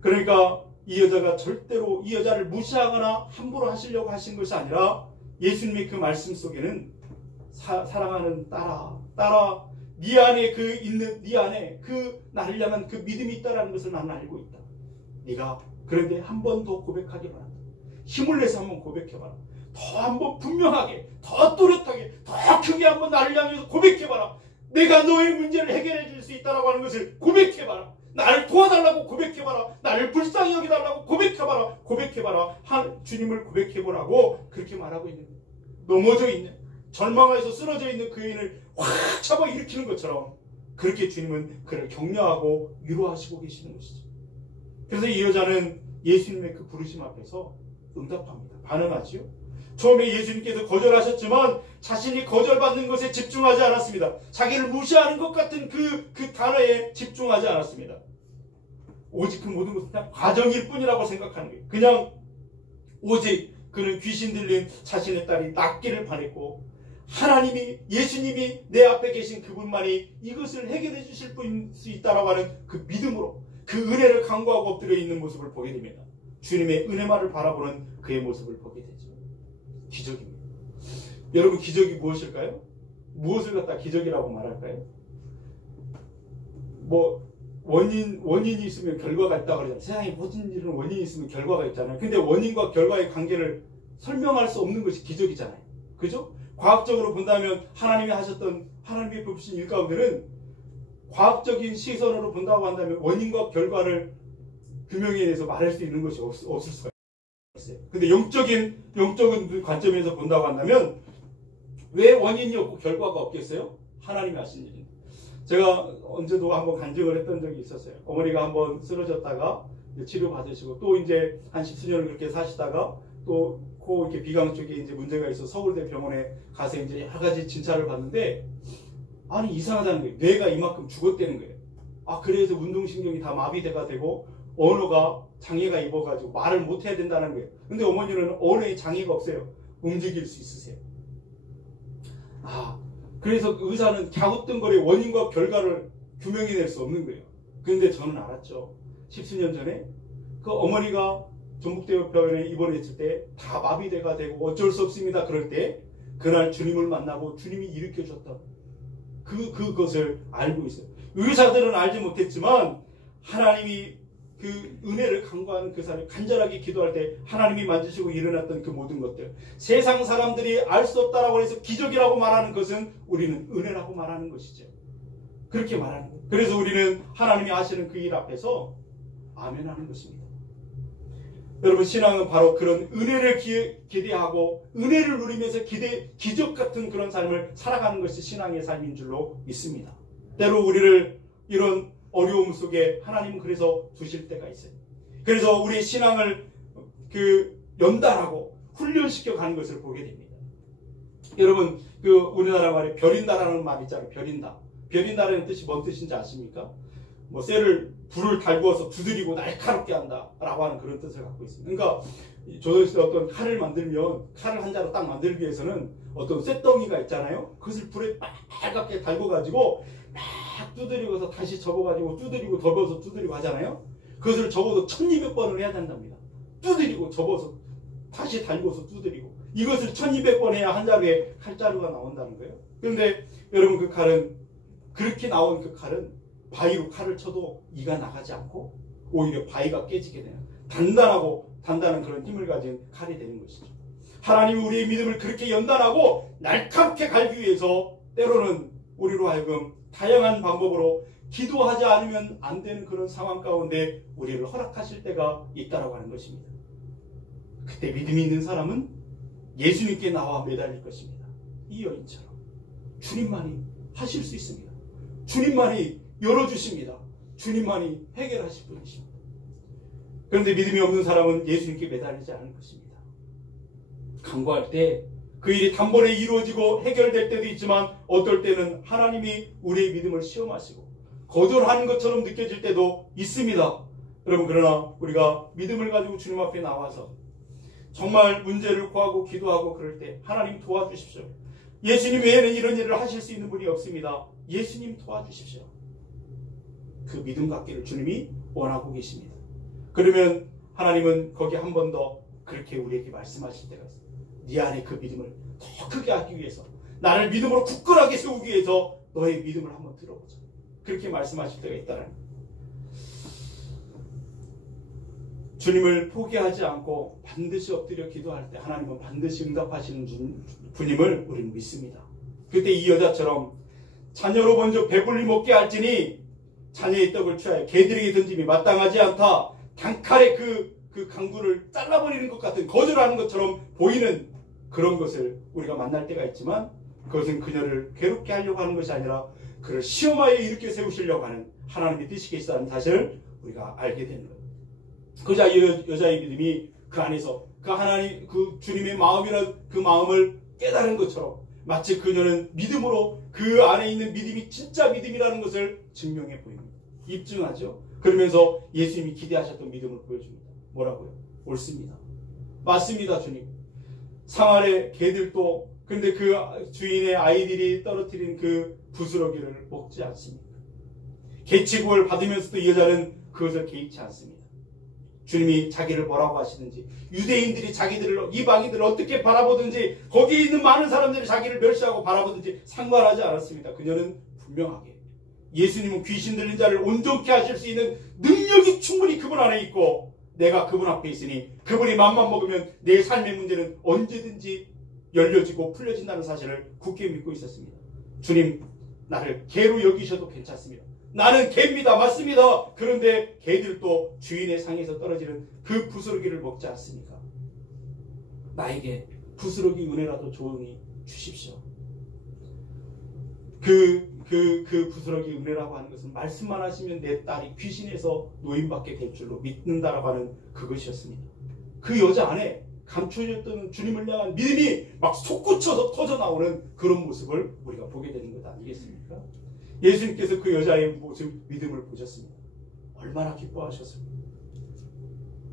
그러니까 이 여자가 절대로 이 여자를 무시하거나 함부로 하시려고 하신 것이 아니라, 예수님의 그 말씀 속에는 사랑하는 딸아, 네 안에 네 안에 그 나를 향한 그 믿음이 있다라는 것을 나는 알고 있다. 네가 그런데 한 번 더 고백하기 바란다. 힘을 내서 한번 고백해봐라. 더 한번 분명하게, 더 또렷하게, 더 크게 한번 나를 향해서 고백해봐라. 내가 너의 문제를 해결해 줄 수 있다라고 하는 것을 고백해봐라. 나를 도와달라고 고백해봐라. 나를 불쌍히 여기달라고 고백해봐라. 주님을 고백해보라고 그렇게 말하고 있는 거예요. 넘어져 있는, 절망에서 쓰러져 있는 그 여인을 확 잡아 일으키는 것처럼 그렇게 주님은 그를 격려하고 위로하시고 계시는 것이죠. 그래서 이 여자는 예수님의 그 부르심 앞에서 응답합니다. 반응하지요. 처음에 예수님께서 거절하셨지만 자신이 거절받는 것에 집중하지 않았습니다. 자기를 무시하는 것 같은 그 단어에 집중하지 않았습니다. 오직 그 모든 것은 그냥 과정일 뿐이라고 생각하는 거예요. 그냥 오직 그는 귀신 들린 자신의 딸이 낫기를 바랬고 하나님이, 예수님이 내 앞에 계신 그분만이 이것을 해결해 주실 분일 수 있다라고 하는 그 믿음으로 그 은혜를 간구하고 엎드려 있는 모습을 보게 됩니다. 주님의 은혜만을 바라보는 그의 모습을 보게 되죠. 기적입니다. 여러분, 기적이 무엇일까요? 무엇을 갖다 기적이라고 말할까요? 원인이 있으면 결과가 있다고 그러잖아요. 세상에 모든 일은 원인이 있으면 결과가 있잖아요. 근데 원인과 결과의 관계를 설명할 수 없는 것이 기적이잖아요. 그죠? 과학적으로 본다면 하나님이 하셨던 하나님의 베푸신 일 가운데는 과학적인 시선으로 본다고 한다면 원인과 결과를 규명해내서 말할 수 있는 것이 없을 수가 있어요. 근데 영적인 관점에서 본다고 한다면 왜 원인이 없고 결과가 없겠어요? 하나님이 하신 일입니다. 제가 언제도 한번 간증을 했던 적이 있었어요. 어머니가 한번 쓰러졌다가 치료받으시고 또 이제 한 10수년을 그렇게 사시다가 또 코 이렇게 비강 쪽에 이제 문제가 있어 서울대 병원에 가서 이제 여러 가지 진찰을 받는데 아니 이상하다는 거예요. 뇌가 이만큼 죽었다는 거예요. 그래서 운동신경이 다 마비가 되고 언어가 장애가 입어가지고 말을 못 해야 된다는 거예요. 근데 어머니는 언어에 장애가 없어요. 움직일 수 있으세요. 그래서 의사는 갸우뚱거려 원인과 결과를 규명해낼 수 없는 거예요. 그런데 저는 알았죠. 10수년 전에 그 어머니가 전북대병원에 입원했을 때 다 마비가 되고 어쩔 수 없습니다. 그럴 때 그날 주님을 만나고 주님이 일으켜줬던 그것을 알고 있어요. 의사들은 알지 못했지만 하나님이 그 은혜를 간구하는 그 사람이 간절하게 기도할 때 하나님이 만지시고 일어났던 그 모든 것들, 세상 사람들이 알 수 없다라고 해서 기적이라고 말하는 것은 우리는 은혜라고 말하는 것이죠. 그렇게 말하는 거예요. 그래서 우리는 하나님이 하시는 그 일 앞에서 아멘하는 것입니다. 여러분, 신앙은 바로 그런 은혜를 기대하고 은혜를 누리면서 기적 같은 그런 삶을 살아가는 것이 신앙의 삶인 줄로 믿습니다. 때로 우리를 이런 어려움 속에 하나님은 그래서 두실 때가 있어요. 그래서 우리 신앙을 연단하고 훈련시켜 가는 것을 보게 됩니다. 여러분, 우리나라 말에 벼린다라는 말 있잖아요. 벼린다. 벼린다라는 뜻이 뭔 뜻인지 아십니까? 불을 달구어서 두드리고 날카롭게 한다라고 하는 그런 뜻을 갖고 있습니다. 그러니까 조선시대 어떤 칼을 만들면 칼을 한 자로 딱 만들기 위해서는 어떤 쇳덩이가 있잖아요. 그것을 불에 빨갛게 달궈가지고 막 두드리고서 다시 접어가지고 두드리고 덮어서 두드리고 하잖아요. 그것을 적어도 1200번을 해야 된답니다. 두드리고 접어서 다시 달궈서 두드리고 이것을 1200번 해야 한 자루에 칼자루가 나온다는 거예요. 그런데 여러분, 그 칼은 그렇게 나온 그 칼은 바위로 칼을 쳐도 이가 나가지 않고 오히려 바위가 깨지게 되는 단단한 그런 힘을 가진 칼이 되는 것이죠. 하나님이 우리의 믿음을 그렇게 연단하고 날카롭게 갈기 위해서 때로는 우리로 하여금 다양한 방법으로 기도하지 않으면 안 되는 그런 상황 가운데 우리를 허락하실 때가 있다라고 하는 것입니다. 그때 믿음이 있는 사람은 예수님께 나와 매달릴 것입니다. 이 여인처럼 주님만이 하실 수 있습니다. 주님만이 열어주십니다. 주님만이 해결하실 분이십니다. 그런데 믿음이 없는 사람은 예수님께 매달리지 않을 것입니다. 간구할 때 그 일이 단번에 이루어지고 해결될 때도 있지만 어떨 때는 하나님이 우리의 믿음을 시험하시고 거절하는 것처럼 느껴질 때도 있습니다. 여러분, 그러나 우리가 믿음을 가지고 주님 앞에 나와서 정말 문제를 구하고 기도하고 그럴 때 하나님 도와주십시오. 예수님 외에는 이런 일을 하실 수 있는 분이 없습니다. 예수님 도와주십시오. 그 믿음 갖기를 주님이 원하고 계십니다. 그러면 하나님은 거기 한 번 더 그렇게 우리에게 말씀하실 때가 있습니다. 네 안에 그 믿음을 더 크게 하기 위해서, 나를 믿음으로 굳건하게 세우기 위해서 너의 믿음을 한번 들어보자. 그렇게 말씀하실 때가 있다는 거예요. 주님을 포기하지 않고 반드시 엎드려 기도할 때 하나님은 반드시 응답하시는 분임을 우리는 믿습니다. 그때 이 여자처럼 자녀로 먼저 배불리 먹게 할지니 자녀의 떡을 취하여 개들에게 던짐이 마땅하지 않다. 단칼에 그 강구를 잘라버리는 것 같은, 거절하는 것처럼 보이는 그런 것을 우리가 만날 때가 있지만 그것은 그녀를 괴롭게 하려고 하는 것이 아니라 그를 시험하여 일으켜 세우시려고 하는 하나님의 뜻이겠다는 사실을 우리가 알게 되는 겁니다. 여자의 믿음이 그 안에서 그 하나님 그 주님의 마음이라 그 마음을 깨달은 것처럼 마치 그녀는 믿음으로 그 안에 있는 믿음이 진짜 믿음이라는 것을 증명해 보입니다. 입증하죠. 그러면서 예수님이 기대하셨던 믿음을 보여줍니다. 뭐라고요? 옳습니다. 맞습니다, 주님. 상아래 개들도 근데 그 주인의 아이들이 떨어뜨린 그 부스러기를 먹지 않습니다. 계치구를 받으면서도 이 여자는 그것을 개의치 않습니다. 주님이 자기를 뭐라고 하시든지 유대인들이 자기들을 이방인들을 어떻게 바라보든지 거기에 있는 많은 사람들이 자기를 멸시하고 바라보든지 상관하지 않았습니다. 그녀는 분명하게 예수님은 귀신 들린 자를 온전케 하실 수 있는 능력이 충분히 그분 안에 있고 내가 그분 앞에 있으니 그분이 맘만 먹으면 내 삶의 문제는 언제든지 열려지고 풀려진다는 사실을 굳게 믿고 있었습니다. 주님, 나를 개로 여기셔도 괜찮습니다. 나는 개입니다. 맞습니다. 그런데 개들도 주인의 상에서 떨어지는 그 부스러기를 먹지 않습니까? 나에게 부스러기 은혜라도 좋으니 주십시오. 그 부스러기 은혜라고 하는 것은 말씀만 하시면 내 딸이 귀신에서 노인받게 될 줄로 믿는다라고 하는 그것이었습니다. 그 여자 안에 감춰졌던 주님을 향한 믿음이 막 솟구쳐서 터져나오는 그런 모습을 우리가 보게 되는 것 아니겠습니까? 예수님께서 그 여자의 모습, 믿음을 보셨습니다. 얼마나 기뻐하셨습니까?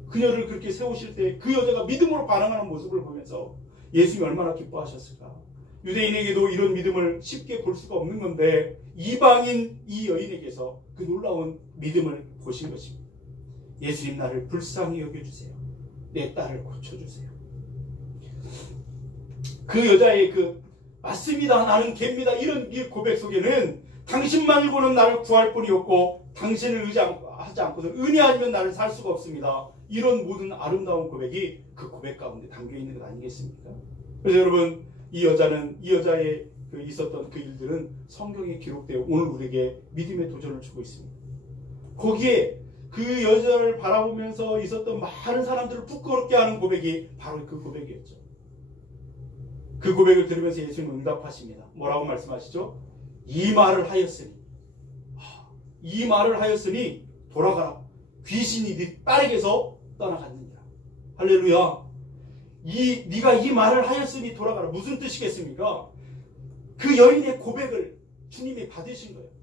그녀를 그렇게 세우실 때 그 여자가 믿음으로 반응하는 모습을 보면서 예수님이 얼마나 기뻐하셨을까? 유대인에게도 이런 믿음을 쉽게 볼 수가 없는 건데 이방인 이 여인에게서 그 놀라운 믿음을 보신 것입니다. 예수님, 나를 불쌍히 여겨주세요. 내 딸을 고쳐주세요. 그 여자의 맞습니다. 나는 개입니다. 이런 이 고백 속에는 당신만고는 나를 구할 뿐이었고 당신을 의지하지 않고서 은혜 아니면 나를 살 수가 없습니다. 이런 모든 아름다운 고백이 그 고백 가운데 담겨 있는 것 아니겠습니까? 그래서 여러분, 이 여자의 있었던 그 일들은 성경에 기록되어 오늘 우리에게 믿음의 도전을 주고 있습니다. 거기에 그 여자를 바라보면서 있었던 많은 사람들을 부끄럽게 하는 고백이 바로 그 고백이었죠. 그 고백을 들으면서 예수님은 응답하십니다. 뭐라고 말씀하시죠? 이 말을 하였으니 돌아가라. 귀신이 네 딸에게서 떠나갔느니라. 할렐루야. 네가 이 말을 하였으니 돌아가라. 무슨 뜻이겠습니까? 그 여인의 고백을 주님이 받으신 거예요.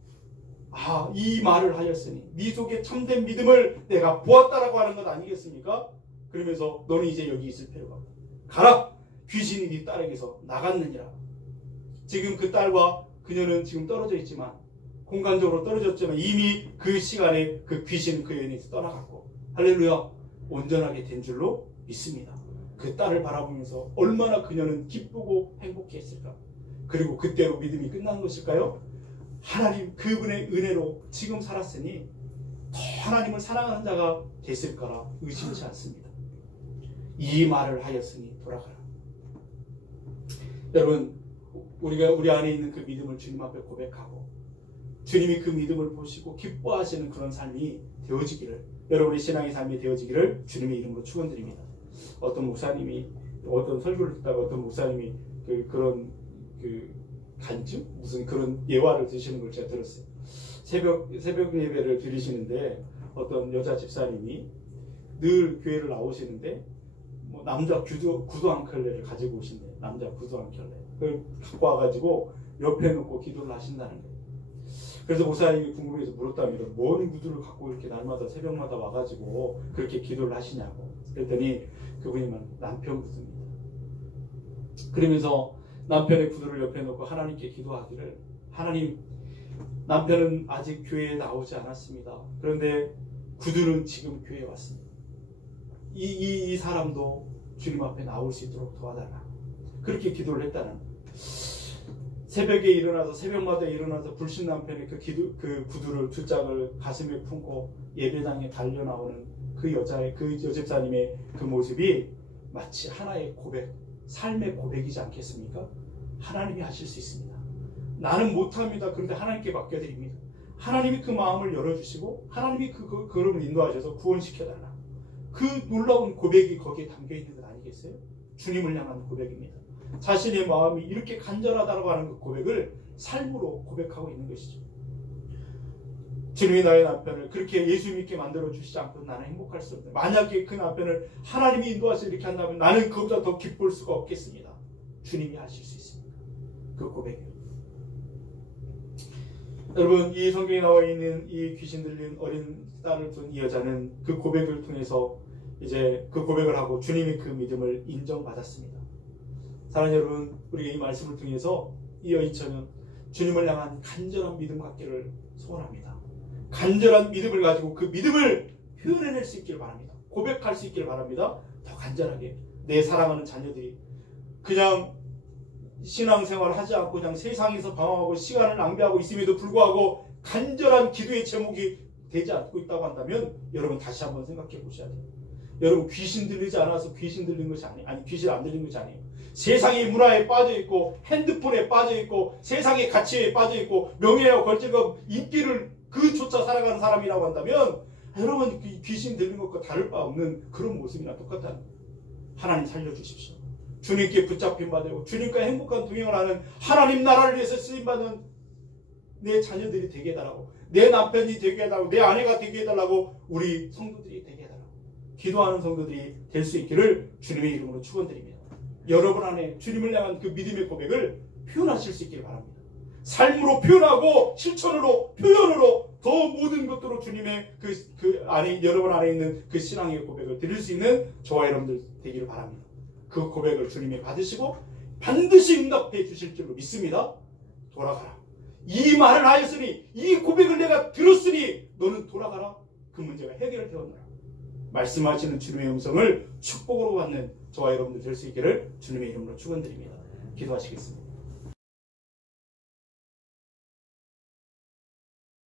이 말을 하였으니 네 속에 참된 믿음을 내가 보았다라고 하는 것 아니겠습니까? 그러면서 너는 이제 여기 있을 필요가 없다. 가라. 귀신이 네 딸에게서 나갔느니라. 지금 그 딸과 그녀는 지금 떨어져 있지만 공간적으로 떨어졌지만 이미 그 시간에 그 귀신은 그 여인에서 떠나갔고 할렐루야. 온전하게 된 줄로 믿습니다. 그 딸을 바라보면서 얼마나 그녀는 기쁘고 행복했을까. 그리고 그때로 믿음이 끝난 것일까요? 하나님 그분의 은혜로 지금 살았으니 더 하나님을 사랑하는 자가 됐을 거라 의심치 않습니다. 이 말을 하였으니 돌아가라. 여러분, 우리가 우리 안에 있는 그 믿음을 주님 앞에 고백하고 주님이 그 믿음을 보시고 기뻐하시는 그런 삶이 되어지기를, 여러분의 신앙의 삶이 되어지기를 주님의 이름으로 축원드립니다. 어떤 설교를 듣다가 어떤 목사님이 그런 간증? 무슨 그런 예화를 드시는 걸 제가 들었어요. 새벽 예배를 드리시는데 어떤 여자 집사님이 늘 교회를 나오시는데 남자 구두 한 켤레를 가지고 오신대요. 남자 구두 한 켤레. 그걸 갖고 와가지고 옆에 놓고 기도를 하신다는 거예요. 그래서 목사님이 궁금해서 물었답니다. 뭔 구두를 갖고 이렇게 날마다 새벽마다 와가지고 그렇게 기도를 하시냐고. 그랬더니 그분이 남편 구두입니다. 그러면서 남편의 구두를 옆에 놓고 하나님께 기도하기를, 하나님, 남편은 아직 교회에 나오지 않았습니다. 그런데 구두는 지금 교회에 왔습니다. 이 사람도 주님 앞에 나올 수 있도록 도와달라. 그렇게 기도를 했다는 거예요. 새벽마다 일어나서 불신 남편의 그 구두를 두 짝을 가슴에 품고 예배당에 달려 나오는 그 여집사님의 그 모습이 마치 하나의 고백, 삶의 고백이지 않겠습니까? 하나님이 하실 수 있습니다. 나는 못합니다. 그런데 하나님께 맡겨드립니다. 하나님이 그 마음을 열어주시고 하나님이 그 걸음을 인도하셔서 구원시켜달라. 그 놀라운 고백이 거기에 담겨있는 것 아니겠어요? 주님을 향한 고백입니다. 자신의 마음이 이렇게 간절하다고 하는 그 고백을 삶으로 고백하고 있는 것이죠. 주님이 나의 남편을 그렇게 예수 믿게 만들어 주시지 않고 나는 행복할 수 없다. 만약에 그 남편을 하나님이 인도하셔서 이렇게 한다면 나는 그보다 더 기쁠 수가 없겠습니다. 주님이 하실 수 있습니다. 그 고백이에요. 여러분, 이 성경에 나와 있는 이 귀신 들린 어린 딸을 둔 이 여자는 그 고백을 통해서 이제 그 고백을 하고 주님의 그 믿음을 인정받았습니다. 사랑하는 여러분, 우리가 이 말씀을 통해서 이 여인처럼 주님을 향한 간절한 믿음 갖기를 소원합니다. 간절한 믿음을 가지고 그 믿음을 표현해낼 수 있기를 바랍니다. 고백할 수 있기를 바랍니다. 더 간절하게 내 사랑하는 자녀들이 그냥 신앙생활을 하지 않고 그냥 세상에서 방황하고 시간을 낭비하고 있음에도 불구하고 간절한 기도의 제목이 되지 않고 있다고 한다면 여러분 다시 한번 생각해 보셔야 돼요. 여러분, 귀신 들리지 않아서 귀신 들린 것이 아니에요. 아니, 귀신 안 들린 것이 아니에요. 세상의 문화에 빠져 있고 핸드폰에 빠져 있고 세상의 가치에 빠져 있고 명예와 걸작과 인기를 그조차 살아가는 사람이라고 한다면 여러분, 귀신 들린 것과 다를 바 없는 그런 모습이나 똑같다는 거예요. 하나님 살려주십시오. 주님께 붙잡힌 바 되고 주님과 행복한 동행을 하는 하나님 나라를 위해서 쓰임받는 내 자녀들이 되게 해달라고, 내 남편이 되게 해달라고, 내 아내가 되게 해달라고, 우리 성도들이 되게 해달라고 기도하는 성도들이 될 수 있기를 주님의 이름으로 축원드립니다. 여러분 안에 주님을 향한 그 믿음의 고백을 표현하실 수 있기를 바랍니다. 삶으로 표현하고 실천으로 표현으로 더 모든 것들로 주님의 그 안에 여러분 안에 있는 그 신앙의 고백을 드릴 수 있는 저와 여러분들 되기를 바랍니다. 그 고백을 주님이 받으시고 반드시 응답해 주실 줄로 믿습니다. 돌아가라. 이 말을 하였으니 이 고백을 내가 들었으니 너는 돌아가라. 그 문제가 해결되었노라. 말씀하시는 주님의 음성을 축복으로 받는 저와 여러분들 될 수 있기를 주님의 이름으로 축원드립니다. 기도하시겠습니다.